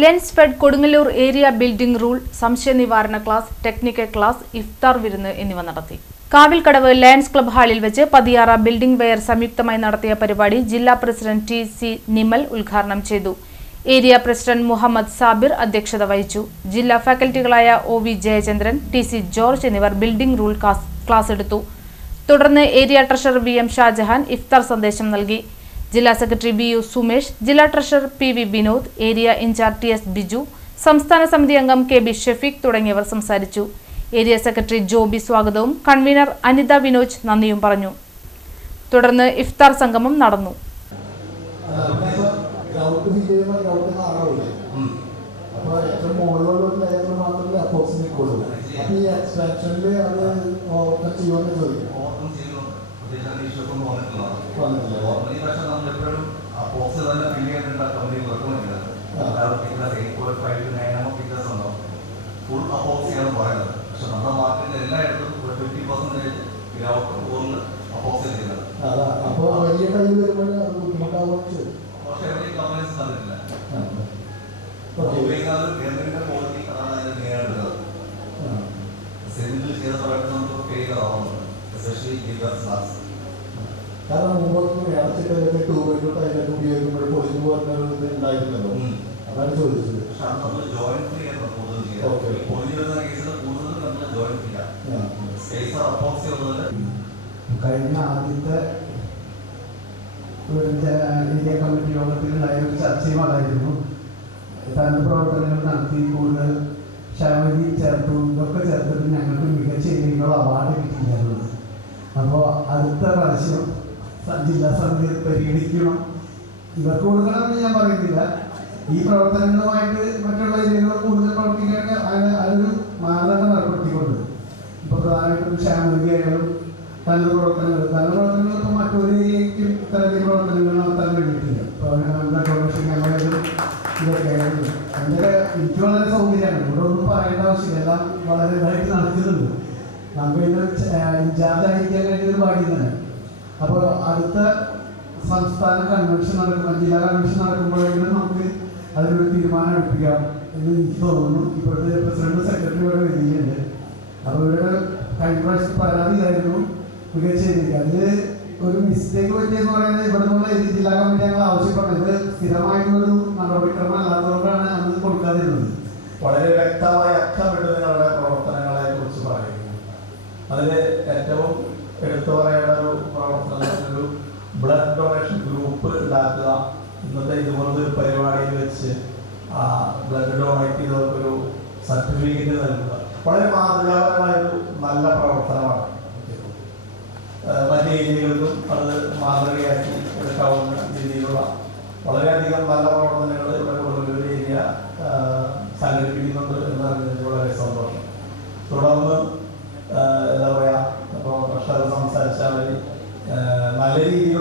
Lens fed Kodungallur area building rule, സംശയ നിവാരണ class, technical class, ഇഫ്താർ വിരുന്ന് എന്നിവ നടത്തി. കാവിൽക്കടവ് ലയൺസ് ക്ലബ് ഹാളിൽ വെച്ച് പതിയാറ ബിൽഡിംഗ് വെയർ സംയുക്തമായി നടത്തിയ പരിപാടി ജില്ലാ പ്രസിഡന്റ് ടി.സി. നിമൽ ഉദ്ഘാടനം ചെയ്തു. ഏരിയ പ്രസിഡന്റ് മുഹമ്മദ് സാബിർ അധ്യക്ഷത വഹിച്ചു. ജില്ലാ ഫാക്കൽറ്റികളായ ഒ.വി. ജയചന്ദ്രൻ, ടി.സി. ജോർജ് എന്നിവർ ബിൽഡിംഗ് റൂൾ ക്ലാസ് എടുത്തു. തുടർന്ന് ഏരിയ ട്രഷറർ വി.എം. ഷാജഹാൻ ഇഫ്താർ സന്ദേശം നൽകി. ജില്ലാ സെക്രട്ടറി ബി.യു. സുമേഷ്, ജില്ലാ treasurer P V. Vinod, area incharge T S. Biju, സംസ്ഥാന സമിതി അംഗം കെ.ബി. ഷെഫീഖ് തുടങ്ങിയവർ സംസാരിച്ചു. ഏരിയ സെക്രട്ടറി ജോബി സ്വാഗതവും കൺവീനർ അനിത വിനോജ് നന്ദിയും പറഞ്ഞു. തുടർന്ന് ഇഫ്താർ സംഗമം നടന്നു. നമ്മുടെ മാർക്കറ്റിൽ എല്ലായിടത്തും 50% അപ്പോക്സ് ചെയ്യുന്നത്. അപ്പോൾ വലിയ കയ്യിൽ വരുമ്പോൾ അത് ബുദ്ധിമുട്ടാവുകയും ചെയ്യും. പക്ഷേ എവിടെയും കമ്പനീസ് തന്നിട്ടില്ല. ഗവൺമെന്റിന്റെ പോളിസി അതാണ് അതിന് നേരിടുന്നത്. സെന്റിൽ ചെയ്ത സമയത്ത് നമുക്ക് ഫെയിൽ ആവുന്നുണ്ട്, എസ്പെഷ്യലി ക്ലാസ്. കാരണം മുമ്പൊക്കെ അടച്ചിട്ടൊക്കെ ടൂറിലൊക്കെ ഉപയോഗിക്കുമ്പോൾ പൊളിഞ്ഞു പോകുന്ന ഇത് ഉണ്ടായിരുന്നല്ലോ, അതാണ് ചോദിച്ചത്. പക്ഷെ അത് നമ്മൾ ജോയിൻ ചെയ്യാൻ കൂടുതൽ ചെയ്യാം. പൊളിഞ്ഞു വരുന്ന കേസിൽ കൂടുതൽ നമ്മൾ ജോയിൻ ചെയ്യാം. സ്പേസ് അപ്പോക്സി വന്നത് കഴിഞ്ഞ ആദ്യത്തെ ഏരിയ കമ്മിറ്റി യോഗത്തിലുണ്ടായ ഒരു ചർച്ചയും അതായിരുന്നു. തന്റെ പ്രവർത്തനങ്ങൾ നടത്തി കൂടുതൽ ക്ഷമതി ചേർത്തു, ഇതൊക്കെ ചേർത്തിട്ട് ഞങ്ങൾക്ക് മികച്ച ഏരിയകൾ അവാർഡ് കിട്ടിയിരുന്നത്. അപ്പോൾ അടുത്ത പ്രാവശ്യം ജില്ലാ സമിതി പരിഗണിക്കണം. ഇവർക്ക് കൊടുക്കണമെന്ന് ഞാൻ പറയുന്നില്ല. ഈ പ്രവർത്തനങ്ങളുമായിട്ട് മറ്റുള്ള ഏരിയകൾ കൂടുതൽ പ്രവർത്തിക്കാൻ അതൊരു മാനദണ്ഡം ഏർപ്പെടുത്തിക്കൊണ്ട് ഇപ്പോൾ പ്രധാനമായിട്ടും ക്ഷേമനിധിയായാലും നല്ല പ്രവർത്തനങ്ങൾ ഇപ്പോൾ മറ്റൊരു ഏരിയയ്ക്കും ഇത്തരത്തിൽ പ്രവർത്തനങ്ങൾ നടത്താൻ വേണ്ടിയിട്ടില്ല. ഇപ്പോൾ ഡൊണേഷൻ ഞങ്ങളായാലും ഇതൊക്കെ ഭയങ്കര എനിക്ക് വളരെ സൗകര്യമാണ്. ഇവിടെ ഒന്നും പറയേണ്ട ആവശ്യമില്ല, എല്ലാം വളരെ ഇതായിട്ട് നടക്കുന്നുണ്ട്. നമുക്ക് ഇതിന് ഇൻചാർജ് ആയിരിക്കാൻ കഴിഞ്ഞൊരു ഭാഗ്യം തന്നെ. അപ്പോൾ അടുത്ത സംസ്ഥാന കൺവെൻഷൻ നടക്കുമ്പോൾ, ജില്ലാ കൺവെൻഷൻ നടക്കുമ്പോഴെങ്കിലും നമുക്ക് അതിനൊരു തീരുമാനം എടുപ്പിക്കാം എന്ന് എനിക്ക് തോന്നുന്നു. ഇപ്പോഴത്തെ പ്രസിഡന്റ് സെക്രട്ടറി ഇവിടെ വരികയുണ്ട്. അപ്പോൾ ഇവരുടെ കഴിഞ്ഞ പ്രാവശ്യം പരാതിയായിരുന്നു മികച്ച രീതിക്ക്. അതിൽ ഒരു മിസ്റ്റേക്ക് പറ്റിയെന്ന് പറയുന്നത് ഇവിടെ നിന്നുള്ള ജില്ലാ കമ്മിറ്റി ഞങ്ങൾ ആവശ്യപ്പെട്ടത് സ്ഥിരമായിട്ടുള്ളൊരു നടപടിക്രമം അല്ലാത്തതുകൊണ്ടാണ് അന്ന് കൊടുക്കാതിരുന്നത്. വളരെ വ്യക്തമായ അക്കമിട്ട് നിങ്ങളുടെ പ്രവർത്തനങ്ങളെ കുറിച്ച് പറയുന്നു. അതിൽ ഏറ്റവും എടുത്തു പറയേണ്ട ഒരു പ്രവർത്തനം ഒരു ബ്ലഡ് ഡൊണേഷൻ ഗ്രൂപ്പ് ഉണ്ടാക്കുക. ഇന്നത്തെ ഇതുപോലത്തെ ഒരു പരിപാടിയിൽ വെച്ച് ബ്ലഡ് ഡൊണേറ്റ് ചെയ്തവർക്കൊരു സർട്ടിഫിക്കറ്റ് നൽകുക വളരെ മാതൃകാപരമായൊരു നല്ല പ്രവർത്തനമാണ്. മറ്റ് ഏരിയകൾക്കും അത് മാതൃകയാക്കി എടുക്കാവുന്ന രീതിയിലുള്ള വളരെയധികം നല്ല പ്രവർത്തനങ്ങൾ ഇവിടെ കൊടുങ്ങല്ലൂർ ഏരിയ സംഘടിപ്പിക്കുന്നുണ്ട് എന്നറിഞ്ഞതിൽ വളരെ സന്തോഷം. തുടർന്ന് എന്താ പറയുക, ഇപ്പോൾ കർഷകർ സംസാരിച്ചാൽ നല്ല രീതിയിൽ